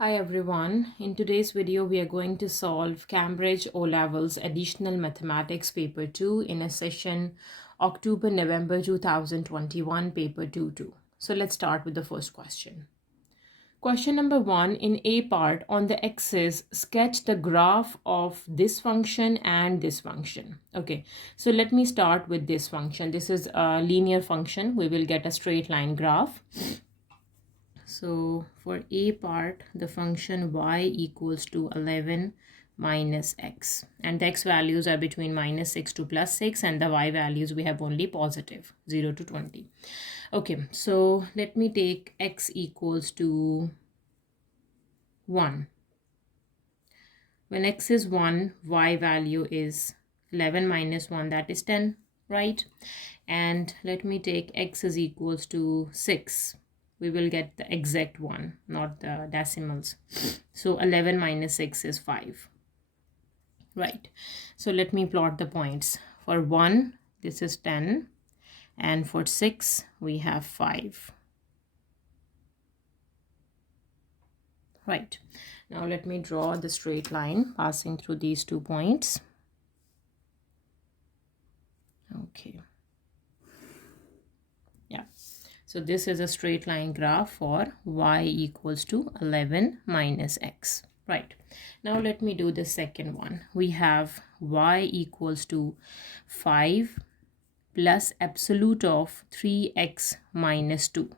Hi everyone. In today's video, we are going to solve Cambridge O-Levels Additional Mathematics Paper 2 in a session October-November 2021 Paper 2-2. So let's start with the first question. Question number 1, in A part, on the axis, sketch the graph of this function and this function. Okay, so let me start with this function. This is a linear function. We will get a straight line graph. So for A part, the function y equals to 11 minus x. And the x values are between minus 6 to plus 6, and the y values we have only positive, 0 to 20. Okay, so let me take x equals to 1. When x is 1, y value is 11 minus 1, that is 10, right? And let me take x is equals to 6. We will get the exact one, not the decimals. So 11 minus 6 is 5, right? So let me plot the points. For 1, this is 10, and for 6, we have 5. Right. Now let me draw the straight line passing through these 2 points. Okay. Yeah. So this is a straight line graph for y equals to 11 minus x. Right. Now let me do the second one. We have y equals to 5 plus absolute of 3x minus 2.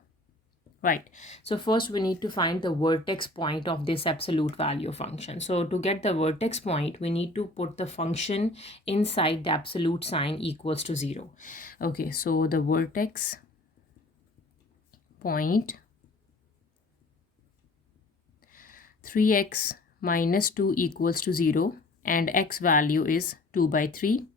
Right. So first we need to find the vertex point of this absolute value function. So to get the vertex point, we need to put the function inside the absolute sign equals to 0. Okay, so the vertex point 3x minus 2 equals to 0, and x value is 2 by 3.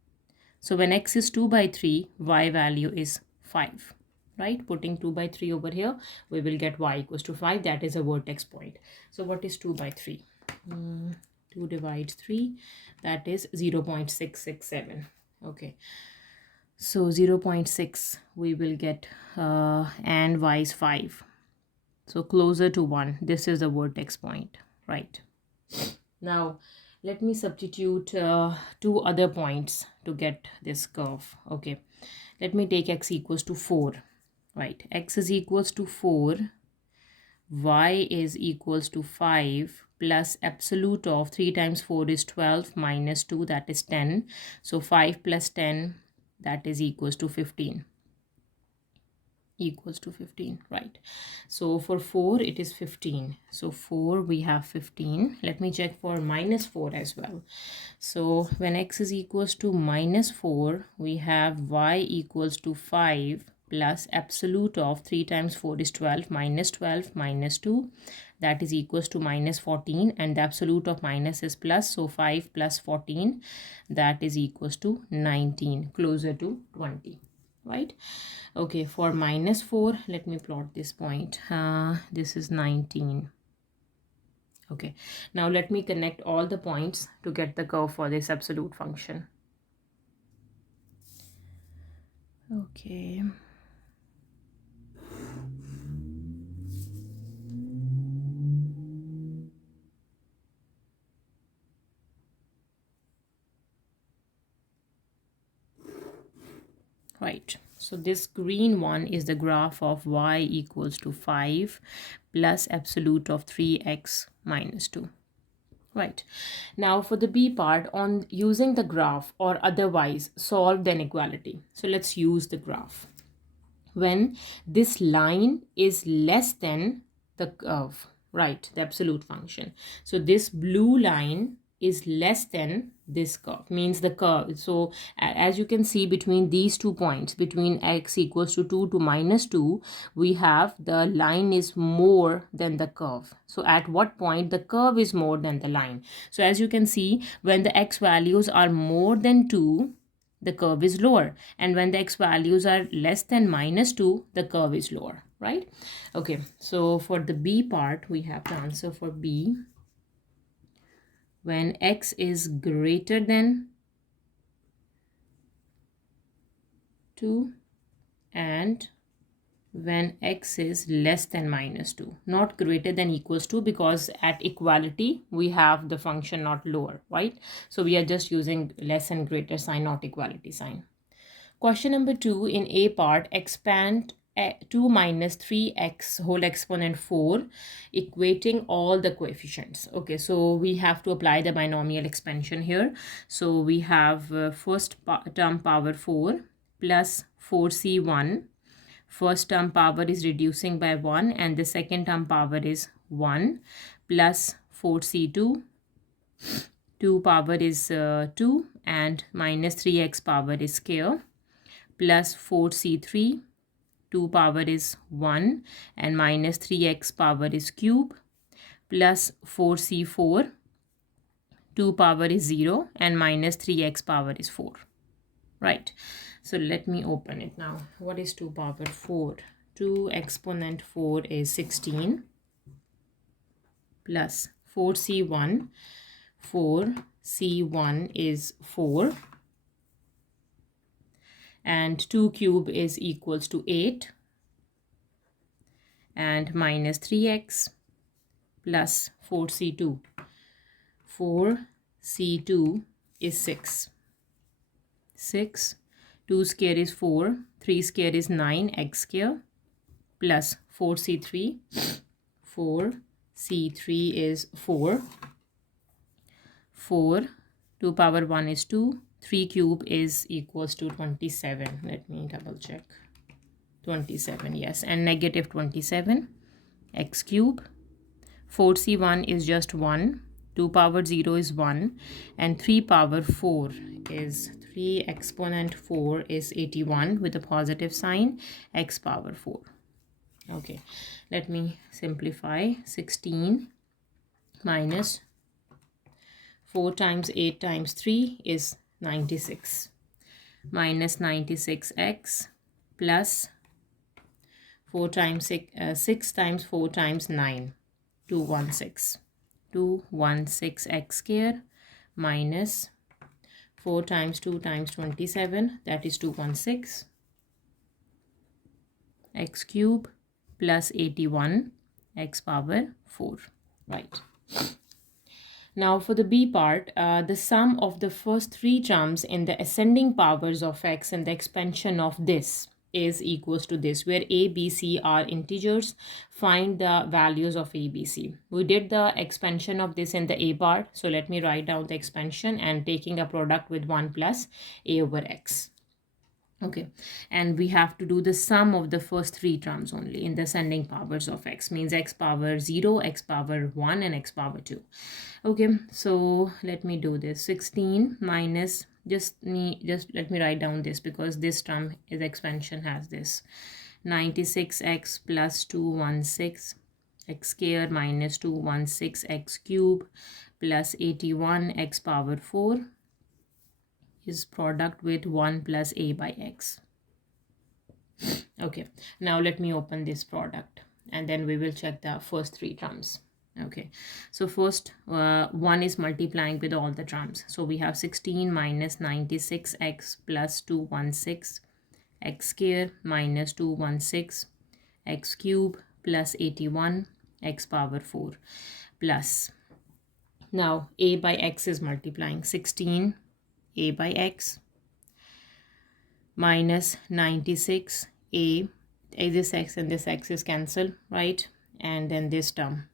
So when x is 2 by 3, y value is 5. Right, putting 2 by 3 over here, we will get y equals to 5. That is a vertex point. So what is 2 by 3? 2 divides 3, that is 0 0.667. Okay, so 0 0.6 we will get, and y is 5. So closer to 1. This is the vertex point, right? Now let me substitute 2 other points to get this curve. Okay, let me take x equals to 4. Right, x is equals to 4, y is equals to 5 plus absolute of 3 times 4 is 12 minus 2, that is 10. So 5 plus 10, that is equals to 15. Equals to 15, right? So for 4 it is 15. So 4 we have 15. Let me check for minus 4 as well. So when x is equals to minus 4, we have y equals to 5 plus absolute of 3 times 4 is 12 minus 2, that is equals to minus 14, and the absolute of minus is plus, so 5 plus 14, that is equals to 19, closer to 20, right? Okay, for minus 4, let me plot this point. This is 19. Okay, now let me connect all the points to get the curve for this absolute function. Okay. Right, so this green one is the graph of y equals to 5 plus absolute of 3x minus 2. Right, now for the B part, on using the graph or otherwise solve the inequality. So let's use the graph. When this line is less than the curve, right, the absolute function. So this blue line is less than this curve, means the curve. So as you can see, between these 2 points, between x equals to 2 to minus 2, we have the line is more than the curve. So at what point the curve is more than the line? So as you can see, when the x values are more than 2, the curve is lower, and when the x values are less than minus 2, the curve is lower, right? Okay, so for the B part, we have the answer for B. When x is greater than 2 and when x is less than minus 2, not greater than equals to, because at equality we have the function not lower, right? So we are just using less and greater sign, not equality sign. Question number 2, in a part, expand 2 minus 3x whole exponent 4, equating all the coefficients. Okay, so we have to apply the binomial expansion here. So we have first term power 4 plus 4c1. First term power is reducing by 1 and the second term power is 1 plus 4c2. 2 power is 2 and minus 3x power is square plus 4c3. 2 power is 1 and minus 3x power is cube plus 4c4. 2 power is 0 and minus 3x power is 4. Right, so let me open it now. What is 2 power 4? 2 exponent 4 is 16 plus 4c1. 4c1 is 4 and 2 cube is equals to 8 and minus 3x plus 4c2. 4c2 is 6. 6. 2 square is 4. 3 square is 9 x square plus 4c3. 4c3 is 4. 4. 2 power 1 is 2. 3 cube is equals to 27. Let me double check. 27, yes, and negative 27 x cube. 4c1 is just 1. 2 power 0 is 1 and 3 power 4 is 3 exponent 4 is 81 with a positive sign, x power 4. Okay, let me simplify. 16 minus 4 times 8 times 3 is 96 minus 96x plus 4 times 6 times 4 times 9, 216. 216x square minus 4 times 2 times 27, that is 216 x cube plus 81 x power 4. Right. Now for the B part, the sum of the first 3 terms in the ascending powers of x and the expansion of this is equals to this, where a, b, c are integers. Find the values of a, b, c. We did the expansion of this in the a part, so let me write down the expansion and taking a product with 1 plus a over x. Okay, and we have to do the sum of the first 3 terms only in the ascending powers of x, means x power 0, x power 1 and x power 2. Okay, so let me do this. 16 minus, just let me write down this because this term is expansion has this. 96x plus 216 x square minus 216 x cube plus 81 x power 4 is product with 1 plus a by x. Okay, now let me open this product and then we will check the first 3 terms. Okay, so first 1 is multiplying with all the terms. So we have 16 minus 96x plus 216 x square minus 216 x cube plus 81 x power 4 plus, now a by x is multiplying. 16 a by x minus 96 a, this x and this x is cancelled, right? And then this term,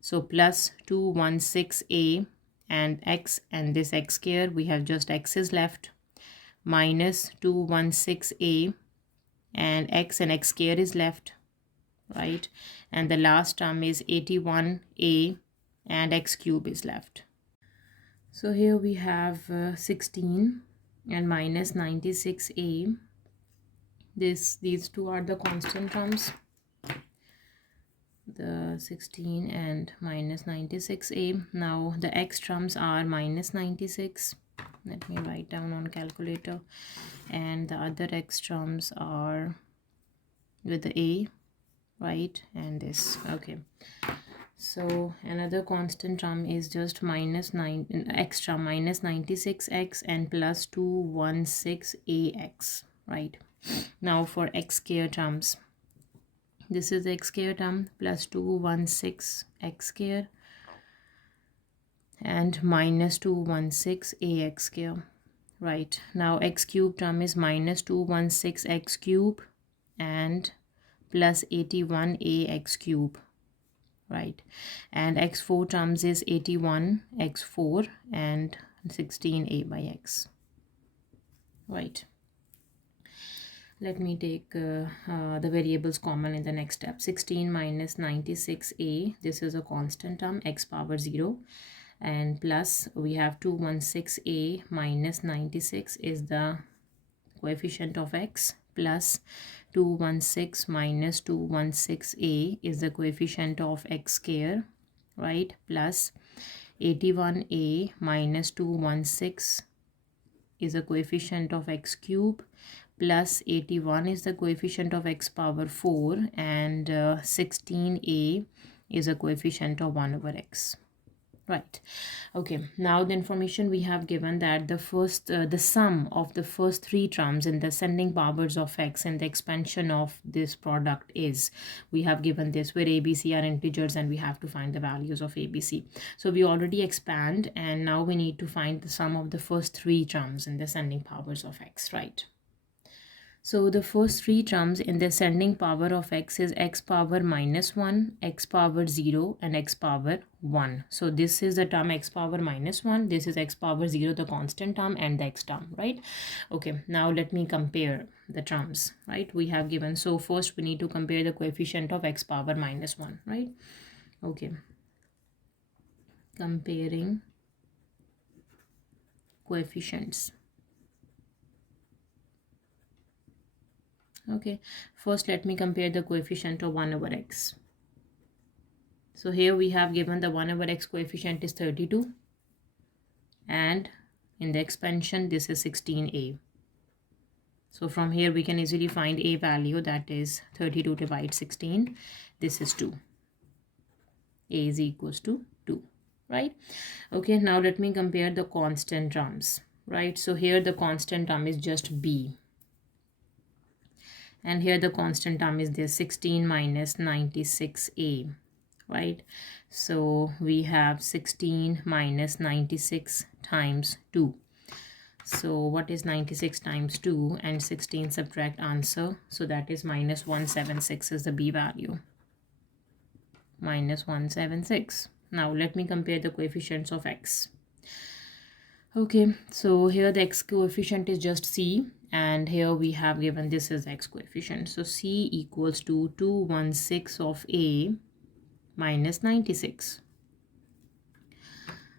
so plus 216a and x and this x square, we have just x is left, minus 216a and x square is left, right? And the last term is 81a and x cube is left. So here we have 16 and minus 96a. These two are the constant terms, the 16 and minus 96a. Now the x terms are minus 96. Let me write down on calculator. And the other x terms are with the a, right? And this. Okay. So another constant term is just minus 9 extra minus 96x and plus 216ax, right? Now for x square terms, This is the x square term plus 216 x square and minus 216 ax square. Right, now x cube term is minus 216 x cube and plus 81 ax cube. Right, and x4 terms is 81 x4 and 16a by x. Right, let me take the variables common in the next step. 16 minus 96a, this is a constant term, x power 0, and plus we have 216a minus 96 is the coefficient of x, plus 216 minus 216a is the coefficient of x square, right, plus 81a minus 216 is a coefficient of x cube, plus 81 is the coefficient of x power 4, and 16a is a coefficient of 1 over x. Right, okay, now the information we have given that the sum of the first three terms in the ascending powers of x and the expansion of this product is, we have given this where ABC are integers and we have to find the values of ABC. So we already expand and now we need to find the sum of the first three terms in the ascending powers of x, right? So the first three terms in the ascending power of x is x power minus 1, x power 0 and x power 1. So this is the term x power minus 1, this is x power 0, the constant term, and the x term, right? Okay, now let me compare the terms, right? We have given, so first we need to compare the coefficient of x power minus 1, right? Okay, comparing coefficients. Okay, first let me compare the coefficient of 1 over x. So here we have given the 1 over x coefficient is 32 and in the expansion this is 16a. So from here we can easily find a value, that is 32 divided 16, this is 2. A is equals to 2, right? Okay, now let me compare the constant terms, right? So here the constant term is just b. And here the constant term is this 16 minus 96a, right? So we have 16 minus 96 times 2. So what is 96 times 2 and 16 subtract answer? So that is minus 176 is the b value. Minus 176. Now let me compare the coefficients of x. Okay, so here the x coefficient is just c, and here we have given this as x coefficient. So c equals to 216 of a minus 96.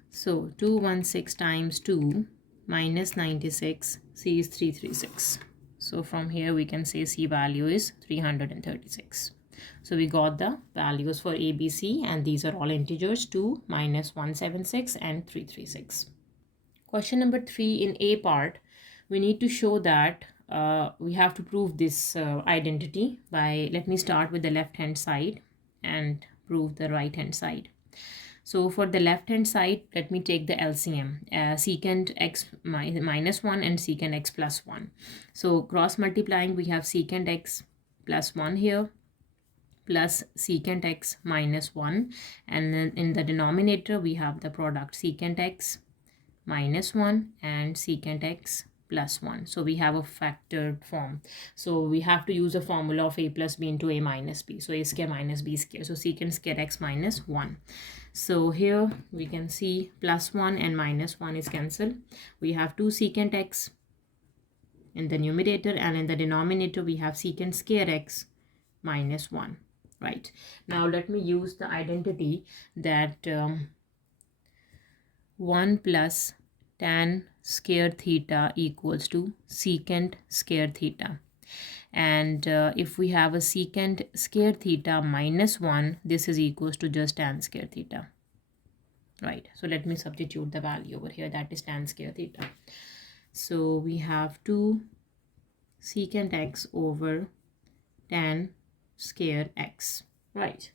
So 216 times 2 minus 96, c is 336. So from here we can say c value is 336. So we got the values for a, b, c, and these are all integers, 2, minus 176 and 336. Question number 3 in A part, we need to show that we have to prove this identity by, let me start with the left hand side and prove the right hand side. So for the left hand side, let me take the LCM, secant x minus 1 and secant x plus 1. So cross multiplying, we have secant x plus 1 here plus secant x minus 1, and then in the denominator we have the product secant x minus 1 and secant x plus 1. So we have a factored form. So we have to use a formula of a plus b into a minus b. So a square minus b square. So secant square x minus 1. So here we can see plus 1 and minus 1 is cancelled. We have 2 secant x in the numerator, and in the denominator we have secant square x minus 1. Right. Now let me use the identity that 1 plus tan square theta equals to secant square theta. And if we have a secant square theta minus 1, this is equals to just tan square theta. Right. So let me substitute the value over here, that is tan square theta. So we have 2 secant x over tan square x. Right.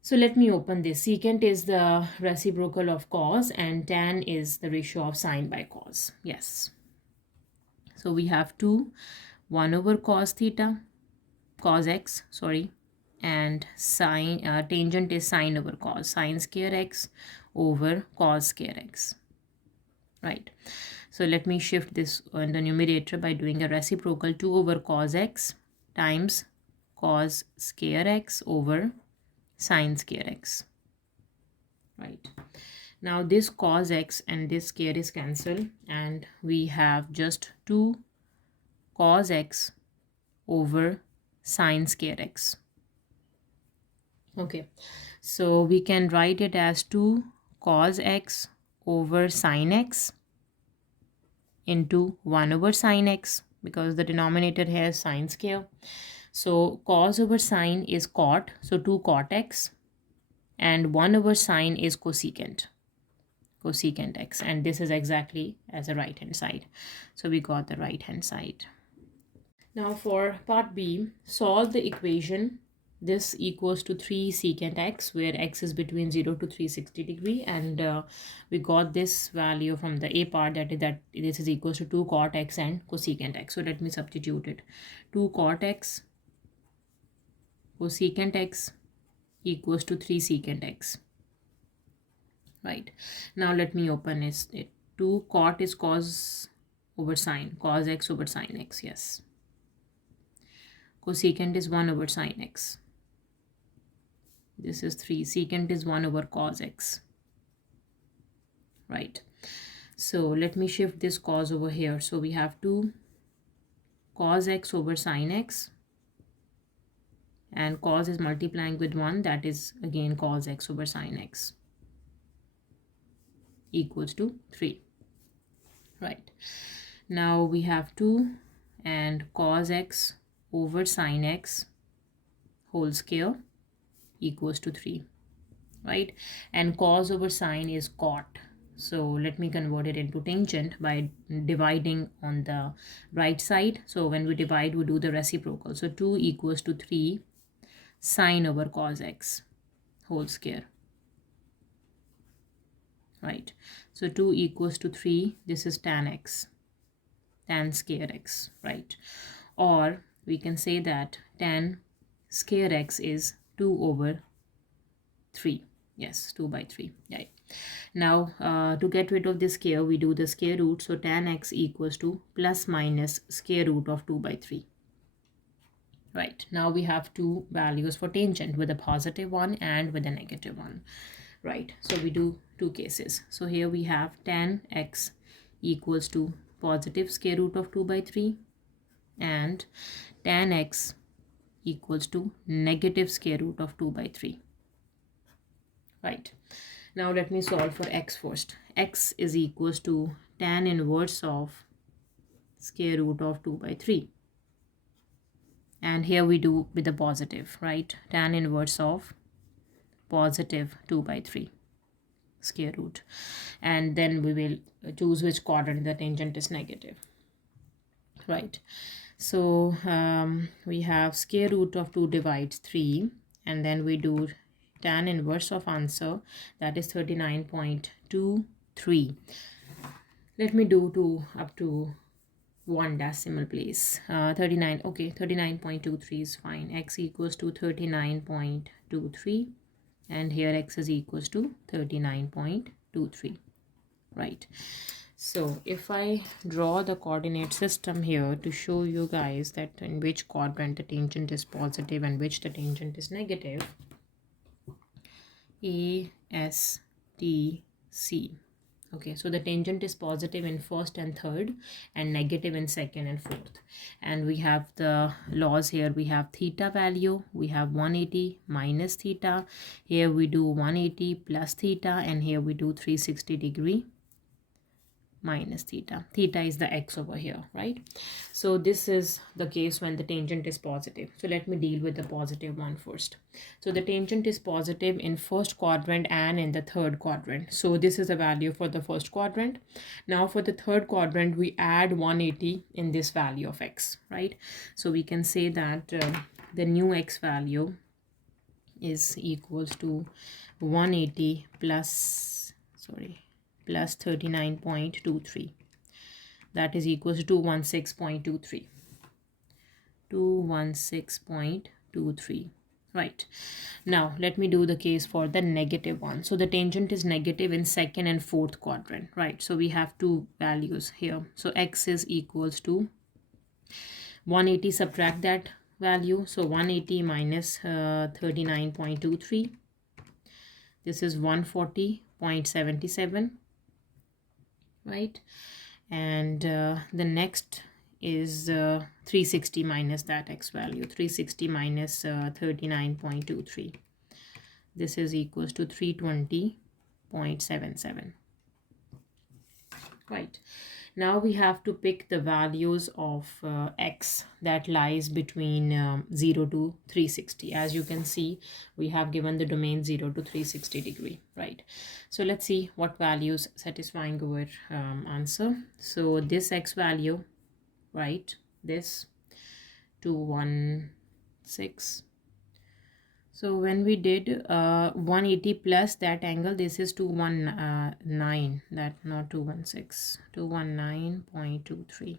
So let me open this. Secant is the reciprocal of cos and tan is the ratio of sine by cos. Yes. So we have 2, 1 over cos theta, cos x, sorry, and sine tangent is sine over cos, sine square x over cos square x, right? So let me shift this in the numerator by doing a reciprocal. 2 over cos x times cos square x over sine square x, right? Now this cos x and this square is cancelled, and we have just 2 cos x over sine square x. Okay, so we can write it as 2 cos x over sine x into 1 over sine x, because the denominator here is sine square. So cos over sine is cot, so 2 cot x, and 1 over sine is cosecant x, and this is exactly as a right hand side. So we got the right hand side. Now for part B, solve the equation. This equals to 3 secant x, where x is between 0 to 360 degree, and we got this value from the A part, that this is equals to 2 cot x and cosecant x. So let me substitute it. 2 cot x cosecant x equals to 3 secant x, right? Now let me open it. 2 cot is cos over sine, cos x over sine x, yes. Cosecant is 1 over sine x. This is 3. Secant is 1 over cos x, right? So let me shift this cos over here. So we have 2 cos x over sine x, and cos is multiplying with 1, that is again cos x over sine x, equals to 3, right? Now we have 2 and cos x over sine x whole square equals to 3, right? And cos over sine is cot. So let me convert it into tangent by dividing on the right side. So when we divide, we do the reciprocal. So 2 equals to 3 sine over cos x whole square, right? So 2 equals to 3, this is tan x, tan square x, right? Or we can say that tan square x is 2 over 3. Yes, 2 by 3, right? Now to get rid of this square, we do the square root. So tan x equals to plus minus square root of 2 by 3, right? Now we have two values for tangent, with a positive one and with a negative one, right? So we do two cases. So here we have tan x equals to positive square root of 2 by 3, and tan x equals to negative square root of 2 by 3, right? Now let me solve for x first. X is equals to tan inverse of square root of 2 by 3, and here we do with the positive, right? Tan inverse of positive 2 by 3 square root, and then we will choose which quadrant the tangent is negative, right? So we have square root of 2 divides 3, and then we do tan inverse of answer, that is 39.23. let me do up to 1 decimal place. 39, okay, 39.23 is fine. X equals to 39.23, and here x is equals to 39.23, right? So if I draw the coordinate system here to show you guys that in which quadrant the tangent is positive and which the tangent is negative, A, S, T, C. Okay, so the tangent is positive in first and third, and negative in second and fourth. And we have the laws here. We have theta value, we have 180 minus theta. Here we do 180 plus theta, and here we do 360 degree minus theta. Theta is the x over here, right? So this is the case when the tangent is positive. So let me deal with the positive one first. So the tangent is positive in first quadrant and in the third quadrant. So this is a value for the first quadrant. Now for the third quadrant, we add 180 in this value of x, right? So we can say that the new x value is equals to 180 plus 39.23, that is equals to 216.23, right? Now let me do the case for the negative one. So the tangent is negative in second and fourth quadrant, right? So we have two values here. So x is equals to 180, subtract that value. So 180 minus 39.23. This is 140.77, right? And the next is 360 minus that x value. 360 minus 39.23. This is equals to 320.77, right? Now we have to pick the values of x that lies between 0 to 360. As you can see, we have given the domain 0 to 360 degree, right? So let's see what values satisfying our answer. So this x value, right, this 216. So when we did 180 plus that angle, this is 219, that not 216, 219.23.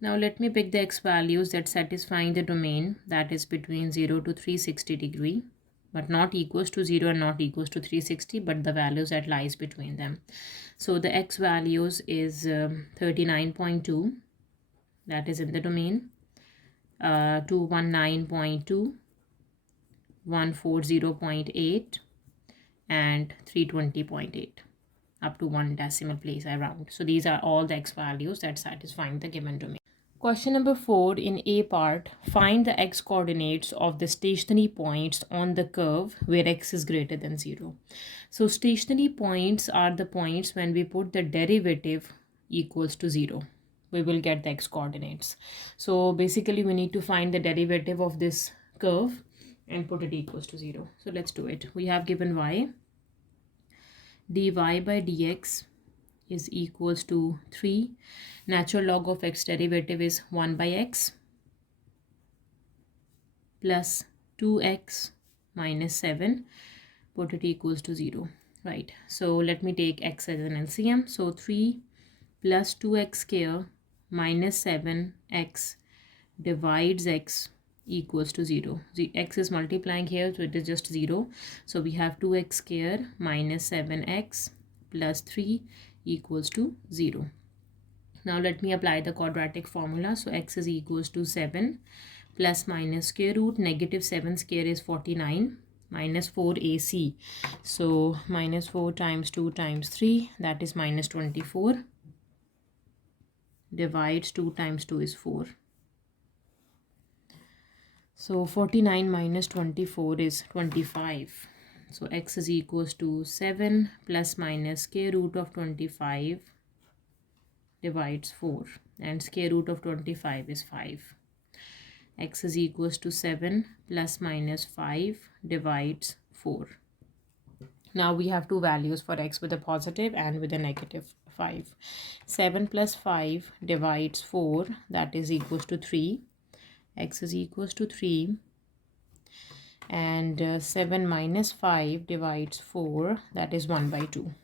Now let me pick the x values that satisfying the domain that is between 0 to 360 degree, but not equals to 0 and not equals to 360, but the values that lies between them. So the x values is 39.2, that is in the domain, 219.2, 140.8 and 320.8, up to one decimal place around. So these are all the x values that satisfying the given domain. Question number 4 in A part, find the x coordinates of the stationary points on the curve where x is greater than 0. So stationary points are the points when we put the derivative equals to 0. We will get the x coordinates. So basically we need to find the derivative of this curve and put it equals to 0. So let's do it. We have given y, dy by dx is equals to 3. Natural log of x derivative is 1 by x plus 2x minus 7. Put it equals to 0, right? So let me take x as an LCM. So 3 plus 2x square minus 7x divides x equals to 0. The x is multiplying here, so it is just 0. So we have 2x square minus 7x plus 3 equals to 0. Now let me apply the quadratic formula. So x is equals to 7 plus minus square root negative 7 square is 49 minus 4ac. So minus 4 times 2 times 3, that is minus 24, divides 2 times 2 is 4. So 49 minus 24 is 25. So x is equals to 7 plus minus square root of 25 divides 4, and square root of 25 is 5. X is equals to 7 plus minus 5 divides 4. Now we have two values for x with a positive and with a negative 5. 7 plus 5 divides 4, that is equals to 3. X is equals to 3, and 7 minus 5 divides 4, that is 1 by 2.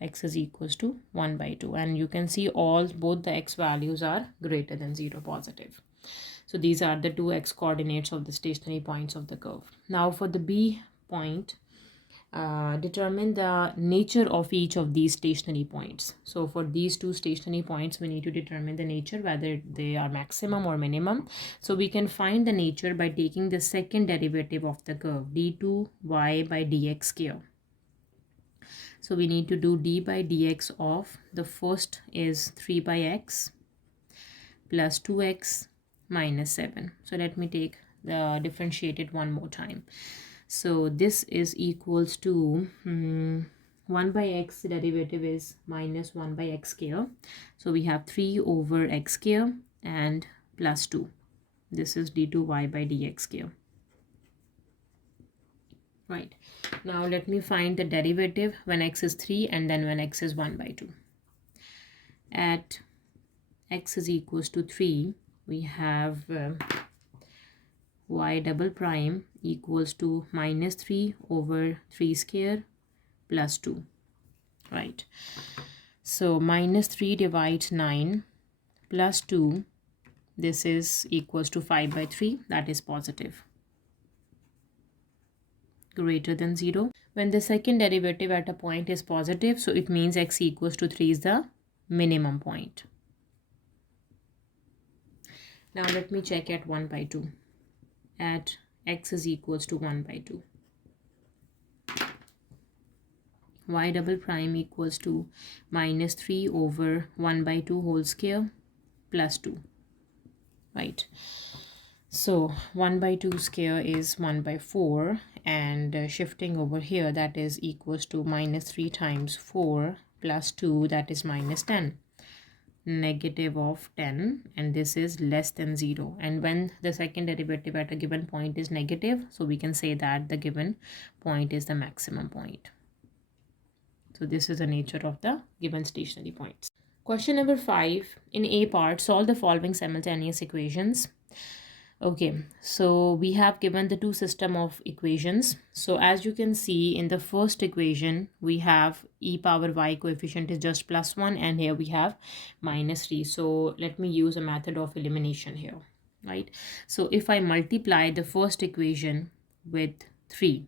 X is equals to 1 by 2, and you can see both the x values are greater than 0, positive. So these are the two x coordinates of the stationary points of the curve. Now for the B point, determine the nature of each of these stationary points. So for these two stationary points, we need to determine the nature, whether they are maximum or minimum. So we can find the nature by taking the second derivative of the curve, d2y by dx square. So we need to do d by dx of, the first is 3 by x plus 2x minus 7. So let me take the differentiated one more time. So this is equals to 1 by x derivative is minus 1 by x square. So we have 3 over x square and plus 2. This is d2y by dx square. Right. Now let me find the derivative when x is 3 and then when x is 1 by 2. At x is equals to 3, we have y double prime equals to minus 3 over 3 square plus 2, right? So minus 3 divides 9 plus 2, this is equals to 5 by 3, that is positive. greater than 0. When the second derivative at a point is positive, so it means x equals to 3 is the minimum point. Now let me check at 1 by 2. At x is equals to 1 by 2. Y double prime equals to minus 3 over 1 by 2 whole square plus 2. Right. So 1 by 2 square is 1 by 4, and shifting over here, that is equals to minus 3 times 4 plus 2, that is minus 10. Negative of 10, and this is less than 0. And when the second derivative at a given point is negative, so we can say that the given point is the maximum point. So this is the nature of the given stationary points. Question number 5. In A part, solve the following simultaneous equations. Okay, so we have given the two system of equations. So as you can see in the first equation, we have e power y coefficient is just plus 1, and here we have minus 3. So let me use a method of elimination here, right? So if I multiply the first equation with 3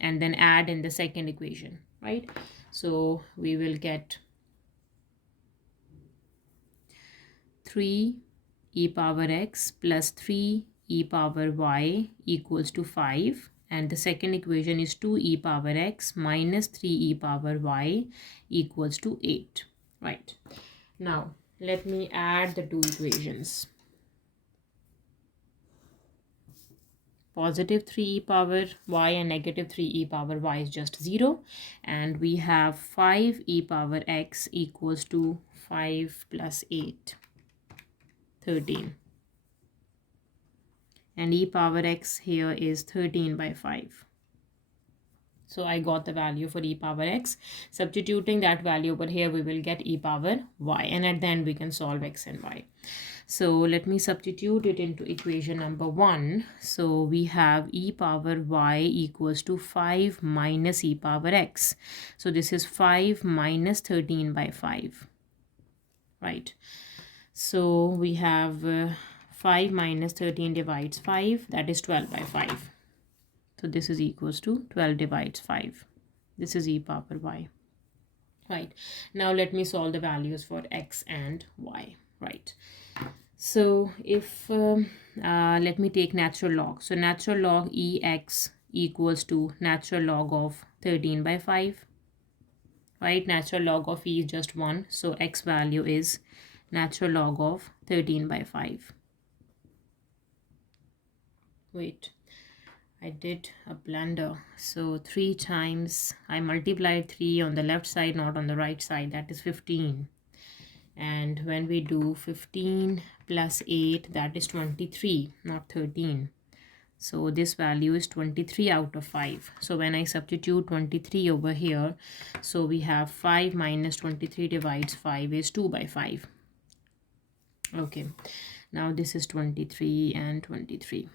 and then add in the second equation, right? So we will get 3 e power x plus 3 e power y equals to 5, and the second equation is 2 e power x minus 3 e power y equals to 8. Right. Now let me add the two equations. Positive 3 e power y and negative 3 e power y is just 0, and we have 5 e power x equals to 5 plus 8, 13, and e power x here is 13 by 5. So I got the value for e power x. Substituting that value over here, we will get e power y, and at the end we can solve x and y. So let me substitute it into equation number 1. So we have e power y equals to 5 minus e power x. So this is 5 minus 13 by 5. Right. So we have 5 minus 13 divides 5, that is 12 by 5. So this is equals to 12 divides 5. This is e power y. Right. Now let me solve the values for x and y. Right. So if let me take natural log. So natural log ex equals to natural log of 13 by 5. Right. Natural log of e is just 1. So x value is natural log of 13 by 5. Wait, I did a blunder. So 3 times, I multiplied 3 on the left side, not on the right side. That is 15. And when we do 15 plus 8, that is 23, not 13. So this value is 23 out of 5. So when I substitute 23 over here, so we have 5 minus 23 divides 5 is 2 by 5. Okay, now this is 23 and 23.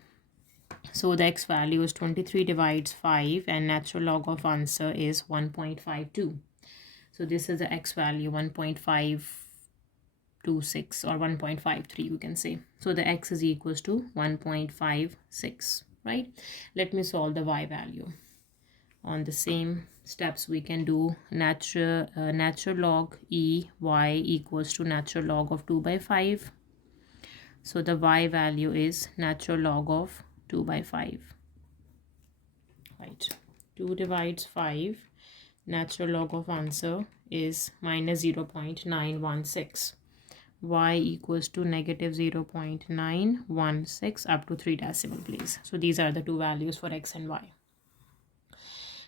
So the x value is 23 divides 5, and natural log of answer is 1.52. So this is the x value, 1.526 or 1.53 you can say. So the x is equals to 1.56, right? Let me solve the y value. On the same steps we can do natural log e y equals to natural log of 2 by 5. So the y value is natural log of 2 by 5. Right. 2 divides 5. Natural log of answer is minus 0.916. Y equals to negative 0.916 up to 3 decimal place. So these are the two values for x and y.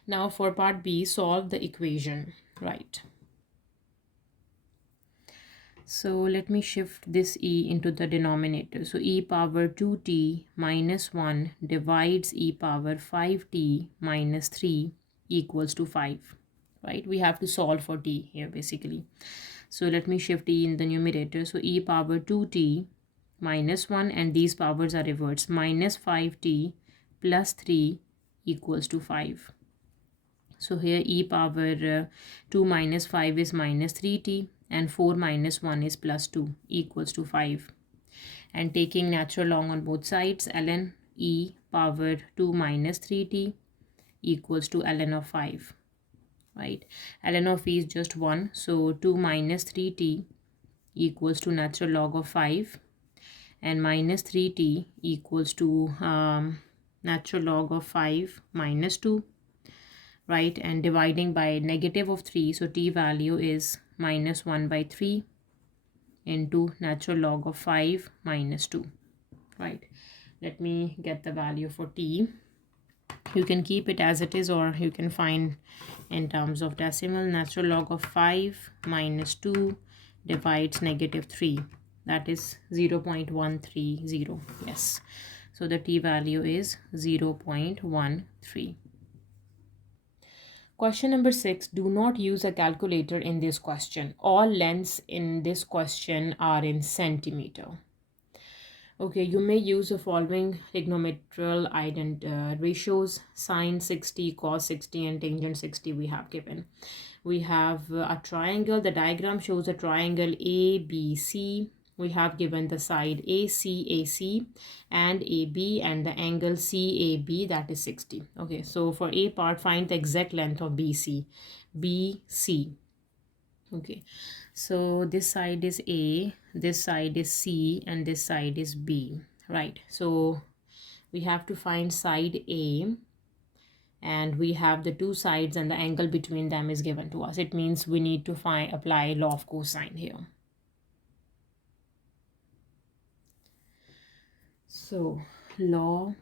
Now for part B, solve the equation. Right. So let me shift this e into the denominator. So e power 2t minus 1 divides e power 5t minus 3 equals to 5. Right? We have to solve for t here basically. So let me shift e in the numerator. So e power 2t minus 1, and these powers are reversed. Minus 5t plus 3 equals to 5. So here e power 2 minus 5 is minus 3t, and 4 minus 1 is plus 2 equals to 5. And taking natural log on both sides, ln e power 2 minus 3t equals to ln of 5, right? Ln of e is just 1, so 2 minus 3t equals to natural log of 5, and minus 3t equals to natural log of 5 minus 2, right? And dividing by negative of 3, so t value is minus 1 by 3 into natural log of 5 minus 2, right? Let me get the value for t. You can keep it as it is, or you can find in terms of decimal. Natural log of 5 minus 2 divides negative 3, that is 0.130. Yes, so the t value is 0.13. Question number 6. Do not use a calculator in this question. All lengths in this question are in centimeter. Okay, you may use the following trigonometrical ratios: sine 60, cos 60, and tangent 60 we have given. We have a triangle. The diagram shows a triangle ABC. We have given the side AC and AB and the angle CAB, that is 60. Okay, so for A part, find the exact length of BC. Okay, so this side is A, this side is C, and this side is B, right? So we have to find side A, and we have the two sides and the angle between them is given to us. It means we need to apply law of cosine here. So law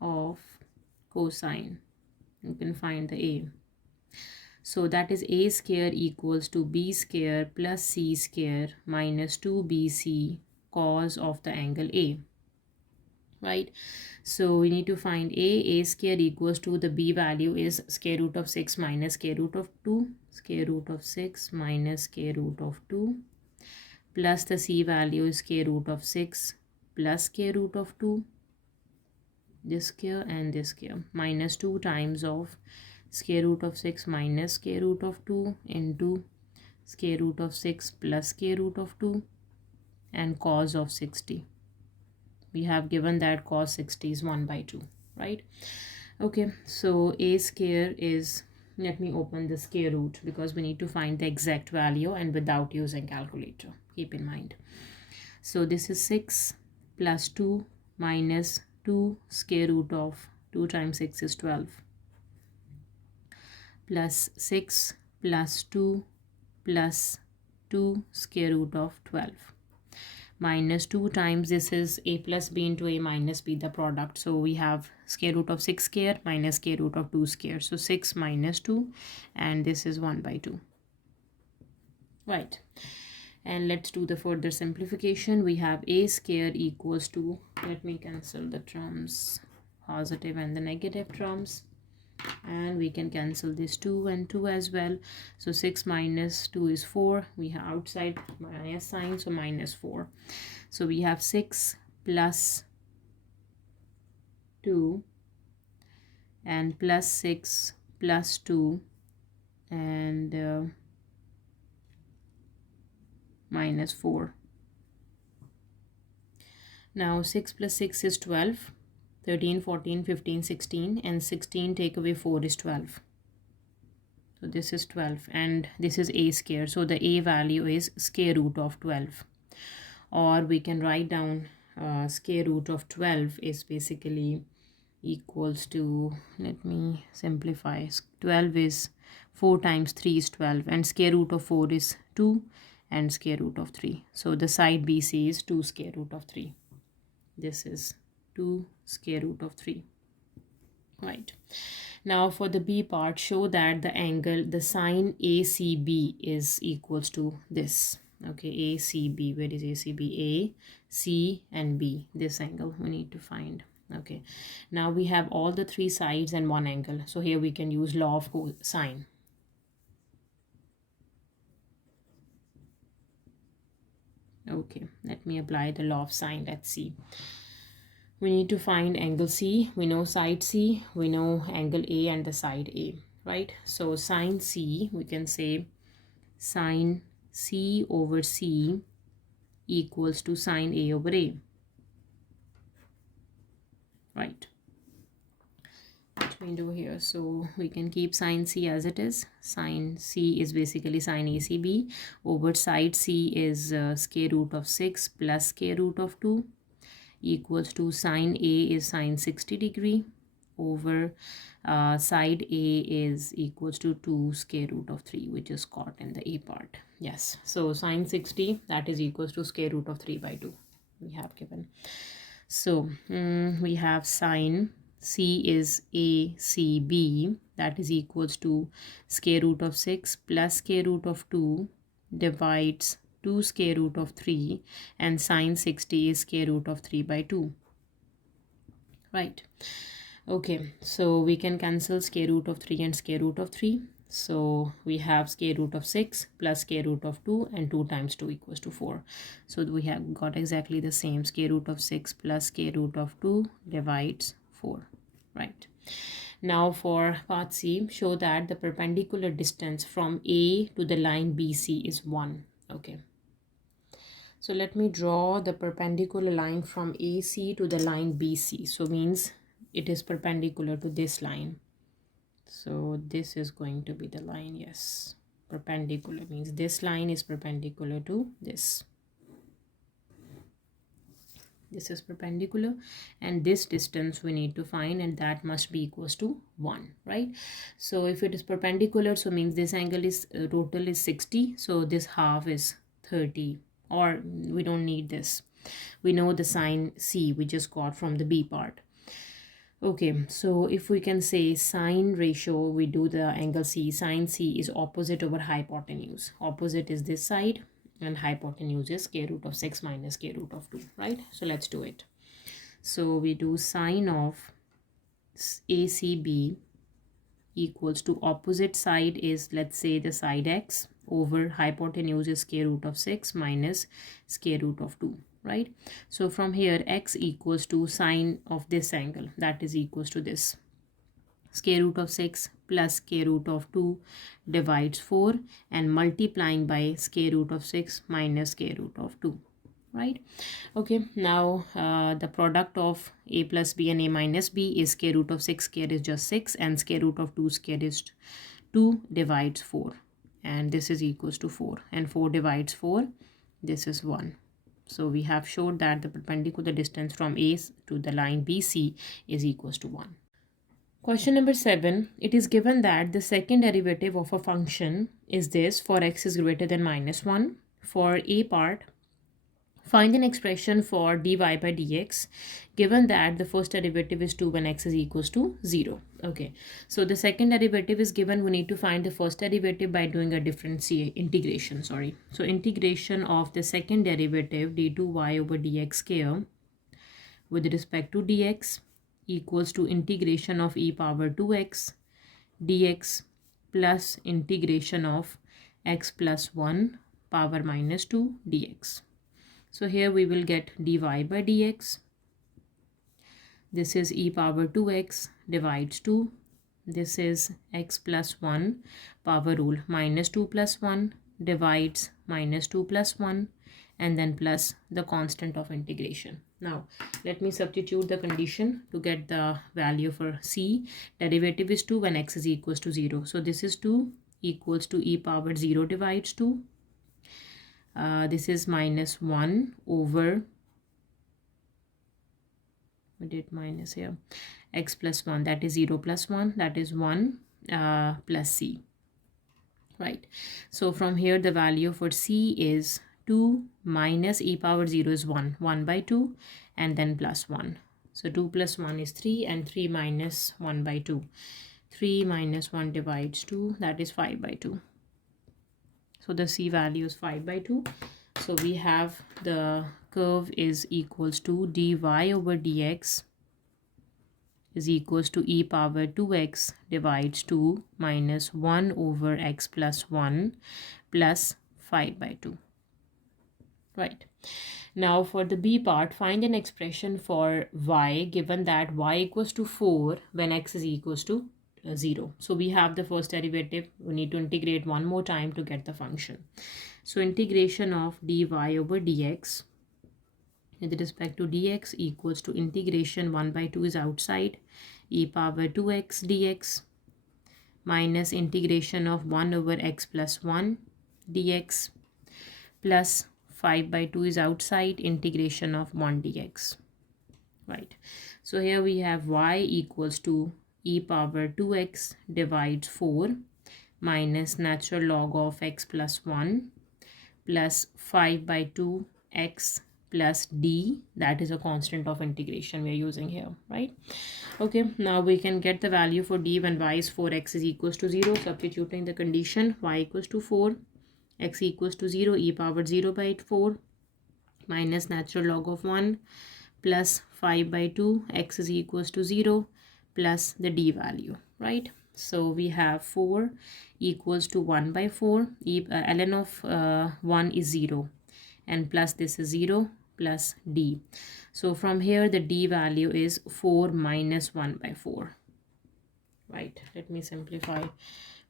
of cosine, you can find the A. So that is A square equals to B square plus C square minus 2BC cos of the angle A, right? So we need to find A square equals to, the B value is square root of 6 minus square root of 2, square root of 6 minus square root of 2, plus the C value is square root of 6 plus square root of 2, this square and this square, minus 2 times of square root of 6 minus square root of 2 into square root of 6 plus square root of 2 and cos of 60. We have given that cos 60 is 1 by 2, right? Okay, so A square is, let me open the square root because we need to find the exact value and without using calculator, keep in mind. So this is 6 plus 2 minus 2 square root of 2 times 6 is 12 plus 6 plus 2 plus 2 square root of 12 minus 2 times, this is A plus B into A minus B, the product. So we have square root of 6 square minus square root of 2 square. So 6 minus 2, and this is 1 by 2. Right. And let's do the further simplification. We have A square equals to, let me cancel the terms, positive and the negative terms. And we can cancel this 2 and 2 as well. So 6 minus 2 is 4. We have outside minus sign, so minus 4. So we have 6 plus 2 and plus 6 plus 2 and minus 4. Now 6 plus 6 is 12. 13, 14, 15, 16, and 16 take away 4 is 12. So this is 12 and this is A square. So the A value is square root of 12. Or we can write down square root of 12 is basically equals to, let me simplify, 12 is 4 times 3 is 12 and square root of 4 is 2 and square root of 3. So the side BC is 2 square root of 3. This is 2 square root of 3, right? Now for the B part, show that the angle, the sine ACB is equals to this. Okay, ACB, where is ACB? A, C and B, this angle we need to find. Okay, now we have all the three sides and one angle, so here we can use law of cosine. Okay, let me apply the law of sine. Let's see. We need to find angle C. We know side C. We know angle A and the side A, right? So sine C, we can say sine C over C equals to sine A over A, right? Let we do here? So we can keep sine C as it is. Sine C is basically sine ACB. Over side C is square root of 6 plus square root of 2 equals to sine A is sine 60 degree over side A is equals to 2 square root of 3, which is caught in the A part. Yes, so sine 60, that is equals to square root of 3 by 2 we have given. So we have sine C is ACB, that is equals to square root of 6 plus square root of 2 divides 2 square root of 3, and sine 60 is square root of 3 by 2. Right. Okay, so we can cancel square root of 3 and square root of 3. So we have square root of 6 plus square root of 2, and 2 times 2 equals to 4. So we have got exactly the same. Square root of 6 plus square root of 2 divides 4. Right. Now for part C, show that the perpendicular distance from A to the line BC is 1. Okay. So let me draw the perpendicular line from AC to the line BC. So means it is perpendicular to this line. So this is going to be the line, yes. Perpendicular means this line is perpendicular to this. This is perpendicular, and this distance we need to find, and that must be equals to 1, right? So if it is perpendicular, so means this angle is total is 60, so this half is 30, or we don't need this. We know the sine C we just got from the B part. Okay, so if we can say sine ratio, we do the angle C. Sine C is opposite over hypotenuse. Opposite is this side, and hypotenuse is square root of 6 minus square root of 2, right? So let's do it. So we do sine of ACB equals to opposite side is, let's say, the side x, over hypotenuse is square root of 6 minus square root of 2, right? So from here x equals to sine of this angle, that is equals to this square root of 6 plus square root of 2 divides 4, and multiplying by square root of 6 minus square root of 2, right? Okay, now the product of a plus b and a minus b is square root of 6 square is just 6, and square root of 2 square is 2 divides 4, and this is equals to 4, and 4 divides 4, this is 1. So we have showed that the perpendicular distance from A to the line BC is equals to 1. Question number 7. It is given that the second derivative of a function is this for x is greater than minus 1. For a part, find an expression for dy by dx given that the first derivative is 2 when x is equals to 0. Okay, so the second derivative is given. We need to find the first derivative by doing a integration. So integration of the second derivative d2y over dx square with respect to dx equals to integration of e power 2x dx plus integration of x plus 1 power minus 2 dx. So here we will get dy by dx. This is e power 2x divides 2. This is x plus 1 power rule minus 2 plus 1 divides minus 2 plus 1, and then plus the constant of integration. Now let me substitute the condition to get the value for c. Derivative is 2 when x is equals to 0. So this is 2 equals to e power 0 divides 2. This is minus 1 over, we did minus here, x plus 1, that is 0 plus 1, that is 1 plus c, right? So from here the value for c is 2 minus e power 0 is 1 by 2, and then plus 1. So 2 plus 1 is 3, and 3 minus 1 by 2. 3 minus 1 divides 2, that is 5 by 2. So the c value is 5 by 2. So we have the curve is equals to dy over dx is equals to e power 2x divides 2 minus 1 over x plus 1 plus 5 by 2. Right. Now for the b part, find an expression for y given that y equals to 4 when x is equals to 0. So we have the first derivative. We need to integrate one more time to get the function. So integration of dy over dx with respect to dx equals to integration 1 by 2 is outside e power 2x dx minus integration of 1 over x plus 1 dx plus 5 by 2 is outside, integration of 1 dx, right? So here we have y equals to e power 2x divides 4 minus natural log of x plus 1 plus 5 by 2 x plus d, that is a constant of integration we are using here, right? Okay, now we can get the value for d when y is 4x is equals to 0. Substituting the condition, y equals to 4, x equals to 0, e power 0 by 4 minus natural log of 1 plus 5 by 2, x is equals to 0 plus the d value, right? So we have 4 equals to 1 by 4, ln of 1 is 0 and plus this is 0 plus d. So from here the d value is 4 minus 1 by 4, right? Let me simplify.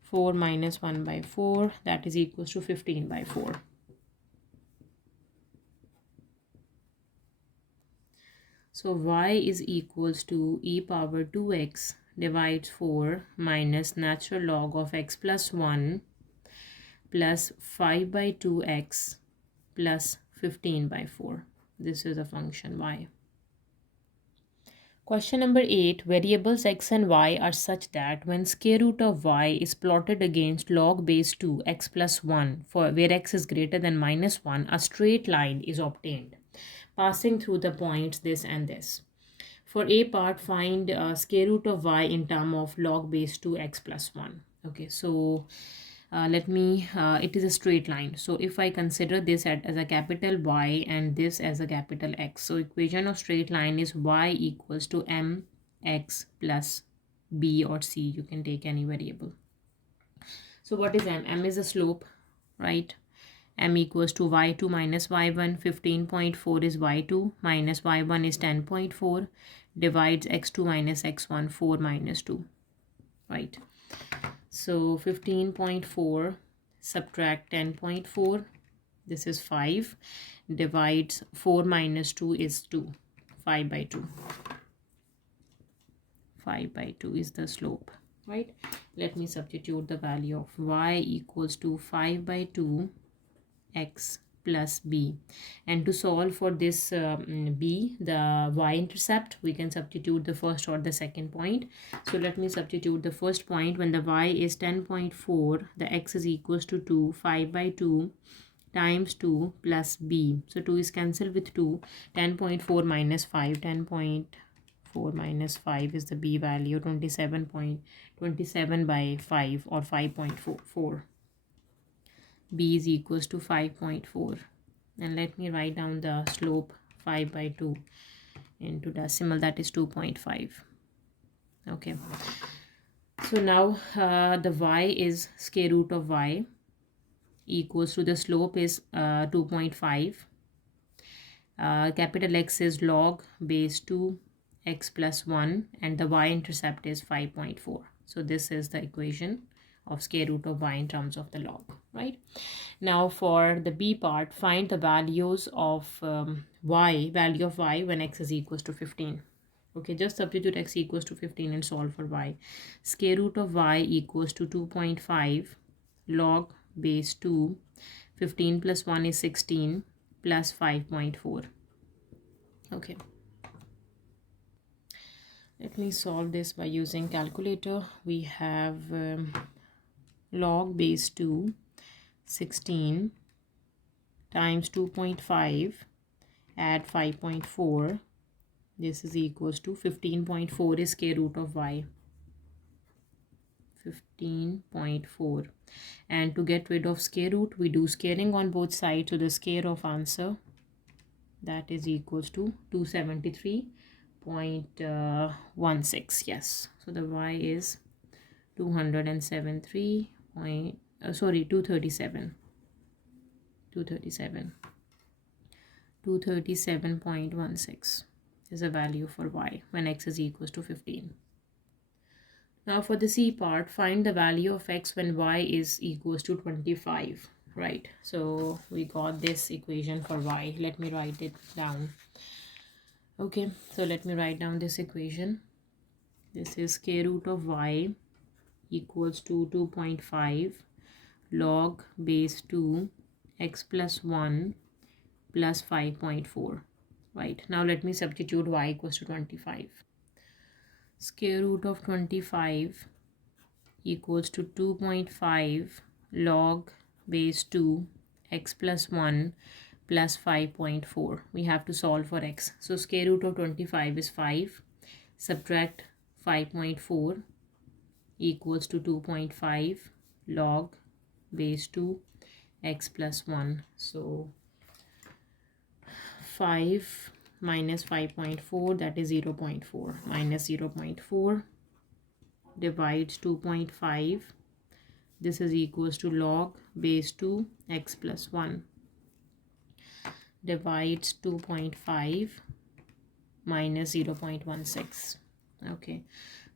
4 minus 1 by 4, that is equals to 15 by 4. So y is equals to e power 2x divides 4 minus natural log of x plus 1 plus 5 by 2x plus 15 by 4. This is a function y. Question number 8. Variables x and y are such that when square root of y is plotted against log base 2 x plus 1 for where x is greater than minus 1, a straight line is obtained passing through the points this and this. For a part, find square root of y in term of log base 2 x plus 1. Okay, so it is a straight line. So if I consider this as a capital Y and this as a capital X, so equation of straight line is y equals to mx plus b or c. You can take any variable. So what is m? M is a slope, right? M equals to y2 minus y1. 15.4 is y2 minus y1 is 10.4 divides x2 minus x1, 4 minus 2, right? So 15.4 subtract 10.4, this is 5, divides 4 minus 2 is 2, 5 by 2. 5 by 2 is the slope, right? Let me substitute the value of y equals to 5 by 2 x plus b, and to solve for this b, the y-intercept, we can substitute the first or the second point. So let me substitute the first point. When the y is 10.4, the x is equals to 2, 5 by 2 times 2 plus b. So 2 is cancelled with 2, 10.4 minus 5, 10.4 minus 5 is the b value, 27 by 5 or 5.4. b is equals to 5.4, and let me write down the slope 5 by 2 into decimal, that is 2.5. okay, so now the y is square root of y equals to the slope is 2.5, capital X is log base 2 x plus 1 and the y-intercept is 5.4. so this is the equation of square root of y in terms of the log, right? Now for the b part, find the values of value of y when x is equals to 15. Okay, just substitute x equals to 15 and solve for y. Square root of y equals to 2.5 log base 2, 15 plus 1 is 16 plus 5.4. okay, let me solve this by using calculator. We have log base 2, 16 times 2.5, add 5.4, this is equals to 15.4 is square root of y, 15.4, and to get rid of square root we do squaring on both sides, so the square of answer, that is equals to 273.16. yes, so the y is 237.16 is a value for y when x is equals to 15. Now for the c part, find the value of x when y is equals to 25, right? So we got this equation for y. Let me write it down. Okay, so let me write down this equation. This is square root of y equals to 2.5 log base 2 x plus 1 plus 5.4. Right, now let me substitute y equals to 25. Square root of 25 equals to 2.5 log base 2 x plus 1 plus 5.4. We have to solve for x. So square root of 25 is 5. Subtract 5.4 equals to 2.5 log base 2 x plus 1. So 5 minus 5.4, that is 0.4, minus 0.4 divides 2.5. This is equals to log base 2 x plus 1 divides 2.5 minus 0.16. Okay,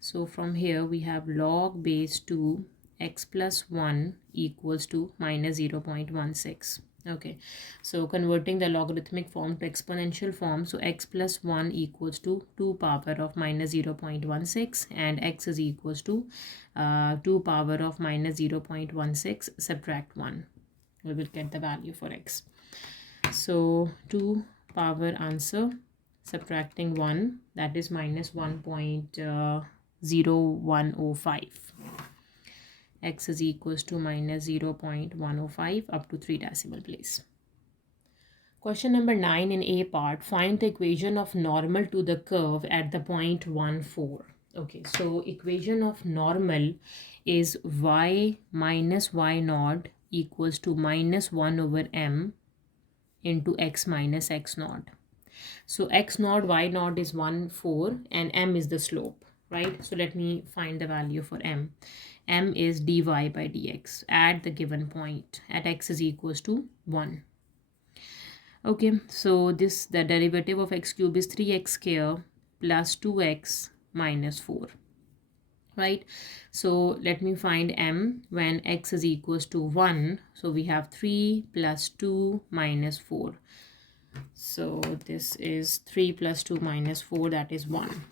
so from here we have log base 2 x plus 1 equals to minus 0.16. Okay, so converting the logarithmic form to exponential form, so x plus 1 equals to 2 power of minus 0.16 and x is equals to 2 power of minus 0.16, subtract 1. We will get the value for x. So 2 power answer, subtracting 1, that is minus 1.0105. X is equals to minus 0.105 up to 3 decimal place. Question number 9 in A part, find the equation of normal to the curve at the point 1, 4. Okay, so equation of normal is y minus y naught equals to minus 1 over m into x minus x naught. So x naught, y naught is 1, 4 and m is the slope, right? So let me find the value for m. M is dy by dx at the given point at x is equals to 1. Okay, so the derivative of x cube is 3x square plus 2x minus 4. Right, so let me find m when x is equals to 1. So we have 3 plus 2 minus 4. So this is 3 plus 2 minus 4, that is 1.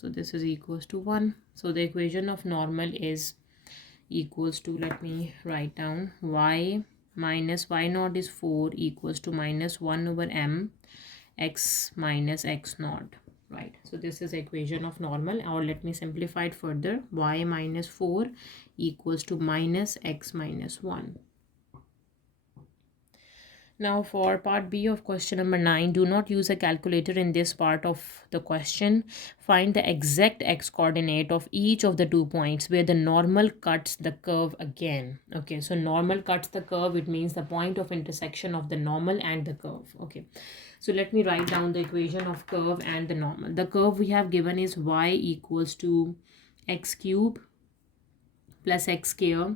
So this is equals to 1. So the equation of normal is equals to, let me write down, y minus y naught is 4 equals to minus 1 over m x minus x naught. Right, so this is equation of normal, or let me simplify it further. Y minus 4 equals to minus x minus 1. Now for part B of question number 9, do not use a calculator in this part of the question. Find the exact x coordinate of each of the 2 points where the normal cuts the curve again. Okay, so normal cuts the curve, it means the point of intersection of the normal and the curve. Okay, so let me write down the equation of curve and the normal. The curve we have given is y equals to x cube plus x square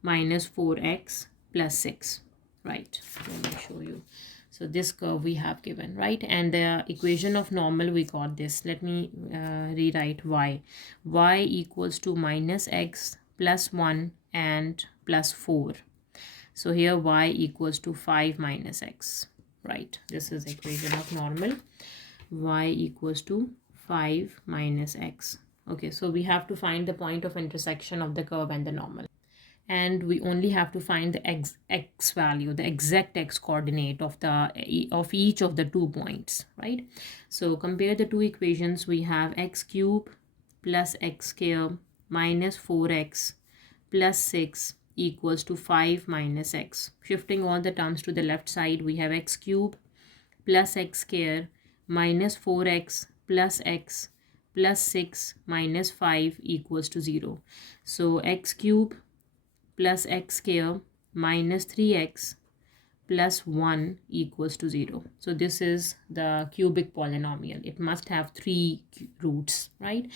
minus 4x plus 6. Right, let me show you. So this curve we have given, right, and the equation of normal we got this. Let me rewrite y equals to minus x plus 1 and plus 4. So here y equals to 5 minus x. Right, this is equation of normal. Y equals to 5 minus x. Okay, so we have to find the point of intersection of the curve and the normal, and we only have to find the x value, the exact x coordinate of each of the 2 points, right? So compare the two equations. We have x cube plus x square minus 4x plus 6 equals to 5 minus x. Shifting all the terms to the left side, we have x cube plus x square minus 4x plus x plus 6 minus 5 equals to 0. So x cube plus x square minus 3x plus 1 equals to 0. So this is the cubic polynomial. It must have 3 roots, right?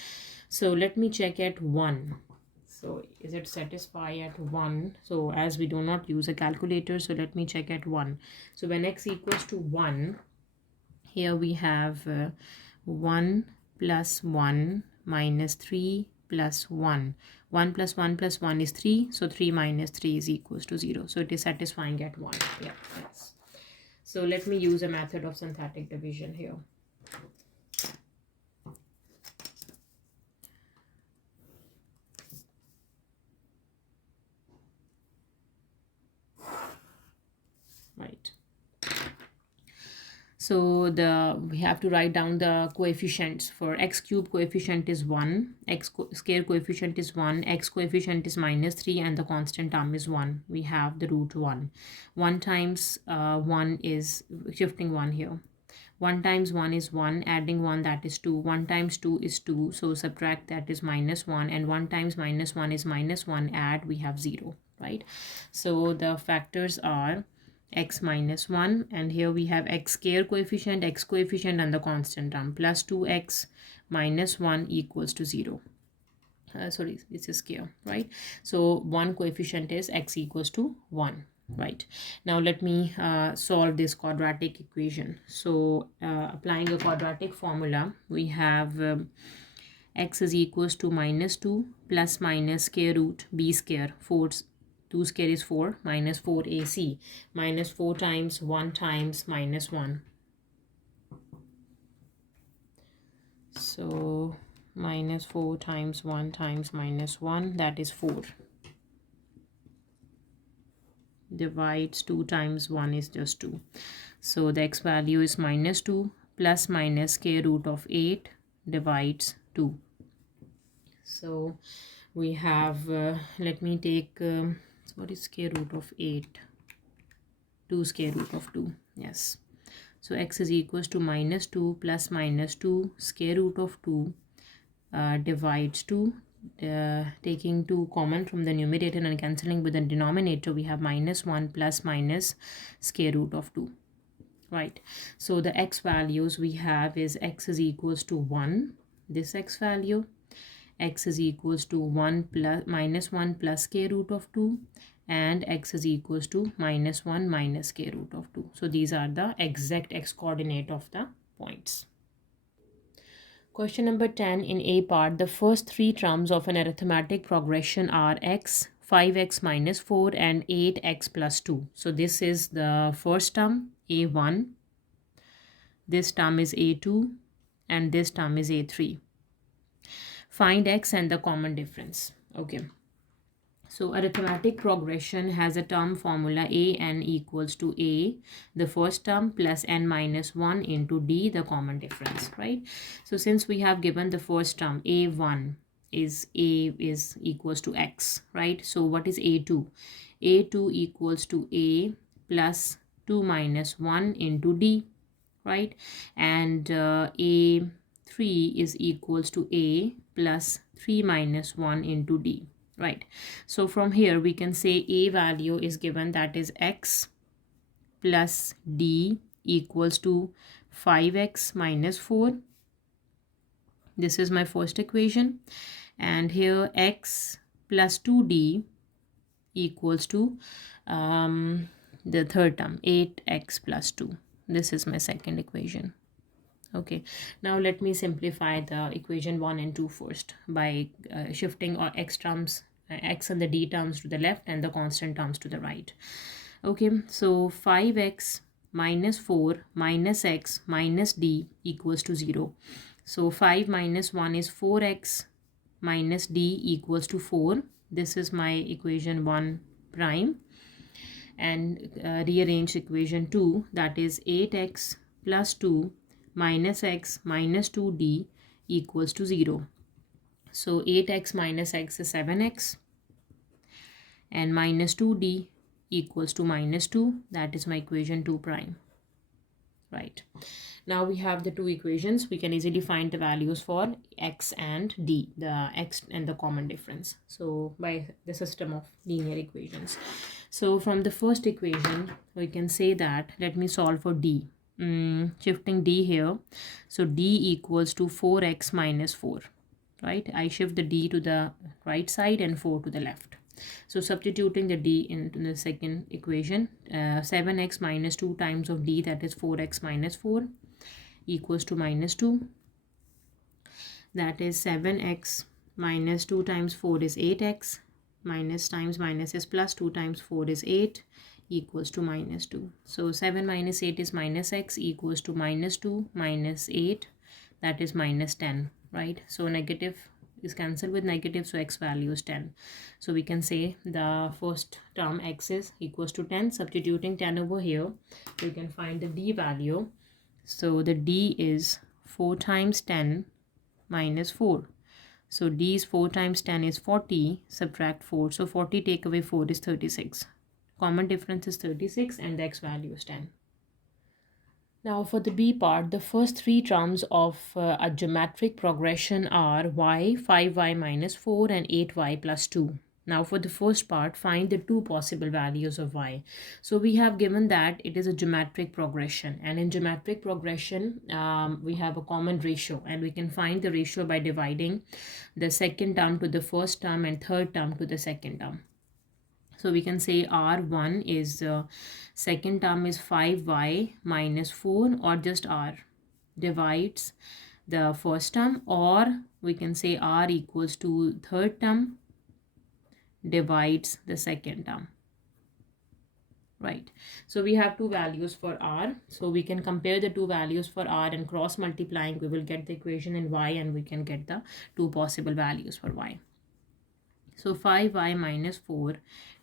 So let me check at 1. So is it satisfy at 1? So as we do not use a calculator, so let me check at 1. So when x equals to 1, here we have 1 plus 1 minus 3 plus 1. 1 plus 1 plus 1 is 3. So 3 minus 3 is equals to 0. So it is satisfying at 1. Yeah, yes. So let me use a method of synthetic division here. So we have to write down the coefficients. For x cube coefficient is 1, square coefficient is 1, x coefficient is -3, and the constant term is 1. We have the root 1. 1 times 1 is shifting 1 here. 1 times 1 is 1, adding 1, that is 2. 1 times 2 is 2, so subtract, that is -1. And 1 times -1 is -1, add, we have 0, right? So the factors are x minus 1, and here we have x square coefficient, x coefficient, and the constant term, plus 2x minus 1 equals to 0. Sorry, it's a scale, right? So one coefficient is x equals to 1, right? Now let me solve this quadratic equation. So applying a quadratic formula, we have x is equals to -2 plus minus square root b square, 4, 2 square is 4, minus 4ac, minus 4 times 1 times -1. So minus 4 times 1 times -1, that is 4. Divides 2 times 1 is just 2. So the x value is -2 plus minus square root of 8 divides 2. So we have, let me take, what is square root of 8? 2 square root of 2, yes. So x is equals to -2 plus -2 square root of 2 divides 2. Taking 2 common from the numerator and cancelling with the denominator, we have -1 plus minus square root of 2, right? So the x values we have is x is equals to 1, this x value, x is equals to 1 plus -1 plus square root of 2, and x is equals to -1 minus square root of 2. So these are the exact x coordinate of the points. Question number 10 in A part, the first three terms of an arithmetic progression are x, 5x minus 4, and 8x plus 2. So this is the first term, A1. This term is A2, and this term is A3. Find x and the common difference. Okay. So arithmetic progression has a term formula a n equals to a, the first term, plus n minus 1 into d, the common difference, right? So since we have given the first term, a1 is equals to x, right? So what is a2? a2 equals to a plus 2 minus 1 into d, right? And a3 is equals to a plus 3 minus 1 into d. Right, so from here we can say a value is given, that is x plus d equals to 5x minus 4. This is my first equation, and here x plus 2d equals to the third term, 8x plus 2. This is my second equation. Okay, now let me simplify the equation 1 and 2 first by shifting our x terms, x and the d terms to the left and the constant terms to the right. Okay, so 5x minus 4 minus x minus d equals to 0. So 5 minus 1 is 4x minus d equals to 4. This is my equation 1 prime. And rearrange equation 2, that is 8x plus 2 minus x minus 2d equals to 0. So 8x minus x is 7x, and minus 2d equals to minus 2. That is my equation 2 prime, right? Now we have the two equations. We can easily find the values for x and d, the x and the common difference, so by the system of linear equations. So from the first equation we can say that, let me solve for d. Shifting d here, so d equals to 4x minus 4, right? I shift the d to the right side and 4 to the left. So substituting the d into the second equation, 7x minus 2 times of d, that is 4x minus 4, equals to minus 2. That is 7x minus 2 times 4 is 8x, minus times minus is plus, 2 times 4 is 8, equals to minus 2. So 7 minus 8 is minus x, equals to minus 2 minus 8, that is minus 10, right? So negative is cancelled with negative, so x value is 10. So we can say the first term x is equals to 10. Substituting 10 over here, we can find the d value. So the D is 4 times 10 minus 4. So D is 4 times 10 is 40, subtract 4. So 40 take away 4 is 36. Common difference is 36 and the x value is 10. Now for the B part, the first three terms of a geometric progression are y, 5y minus 4 and 8y plus 2. Now for the first part, find the two possible values of y. So we have given that it is a geometric progression, and in geometric progression we have a common ratio, and we can find the ratio by dividing the second term to the first term and third term to the second term. So we can say R1 is second term is 5y minus 4, or just R divides the first term, or we can say R equals to third term divides the second term. Right. So we have two values for R. So we can compare the two values for R, and cross multiplying we will get the equation in Y, and we can get the two possible values for Y. So 5y minus 4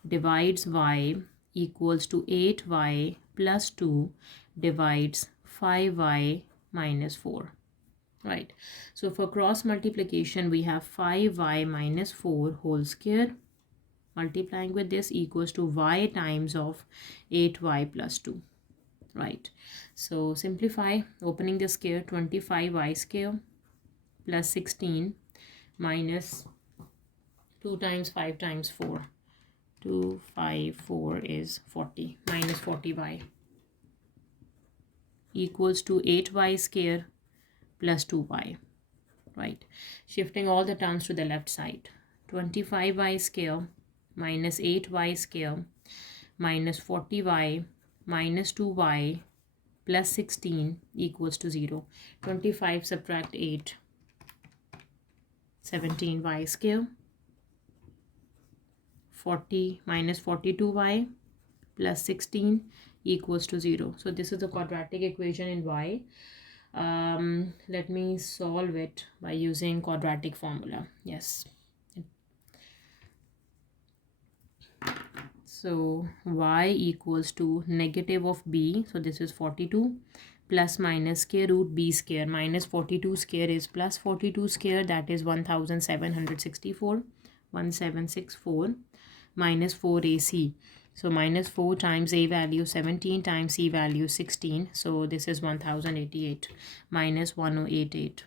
divides y equals to 8y plus 2 divides 5y minus 4. Right. So for cross multiplication, we have 5y minus 4 whole square multiplying with this equals to y times of 8y plus 2. Right. So simplify, opening the square, 25y square plus 16 minus 2 times 5 times 4. 2, 5, 4 is 40 minus 40y equals to 8y square plus 2y. Right. Shifting all the terms to the left side. 25y square minus 8y square minus 40y minus 2y plus 16 equals to 0. 25 subtract 8, 17y square. 40 minus 42y plus 16 equals to 0. So this is the quadratic equation in y. Let me solve it by using quadratic formula. Yes. So y equals to negative of b. So this is 42 plus minus square root b square. Minus 42 square is plus 42 square, that is 1764. 1764 minus 4ac. So minus 4 times a value 17 times c value 16. So this is 1088 minus 1088.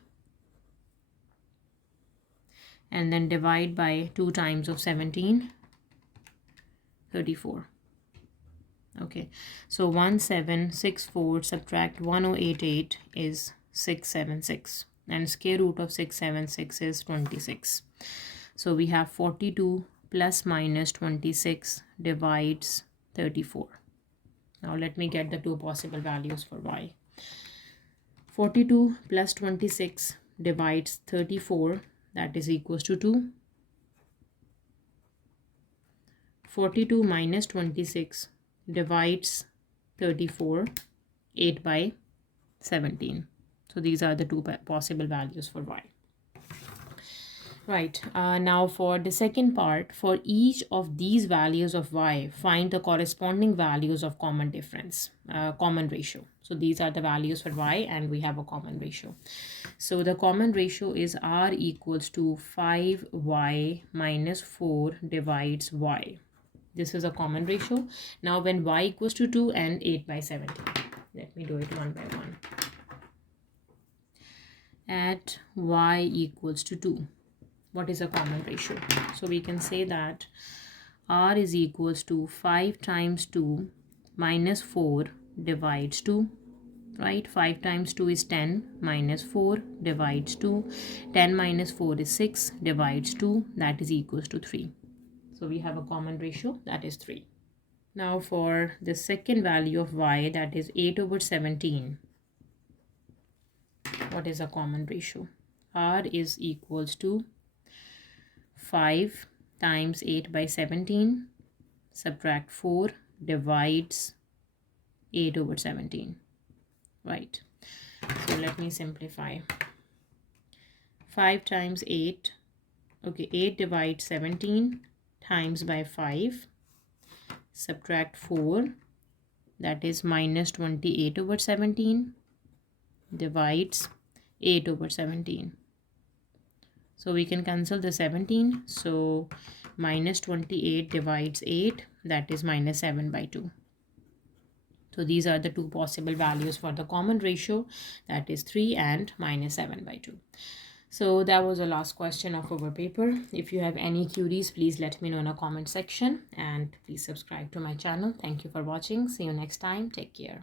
And then divide by 2 times of 17, 34. Okay, so 1764 subtract 1088 is 676, and square root of 676 is 26. So we have 42 plus minus 26 divides 34. Now let me get the two possible values for y. 42 plus 26 divides 34, that is equals to 2. 42 minus 26 divides 34, 8 by 17. So these are the two possible values for y. Right, now for the second part, for each of these values of y, find the corresponding values of common difference, common ratio. So these are the values for y, and we have a common ratio. So the common ratio is r equals to 5y minus 4 divides y. This is a common ratio. Now when y equals to 2 and 8 by 17. Let me do it one by one. At y equals to 2. What is a common ratio? So we can say that r is equals to 5 times 2 minus 4 divides 2. Right, 5 times 2 is 10 minus 4 divides 2. 10 minus 4 is 6 divides 2, that is equals to 3. So we have a common ratio, that is 3. Now for the second value of y, that is 8 over 17. What is a common ratio? R is equals to 5 times 8 by 17, subtract 4, divides 8 over 17. Right. So let me simplify. 5 times 8. Okay, 8 divides 17 times by 5. Subtract 4. That is minus 28 over 17. divides 8 over 17. So we can cancel the 17. So minus 28 divides 8, that is minus 7 by 2. So these are the two possible values for the common ratio, that is 3 and minus 7 by 2. So that was the last question of our paper. If you have any queries, please let me know in the comment section, and please subscribe to my channel. Thank you for watching. See you next time. Take care.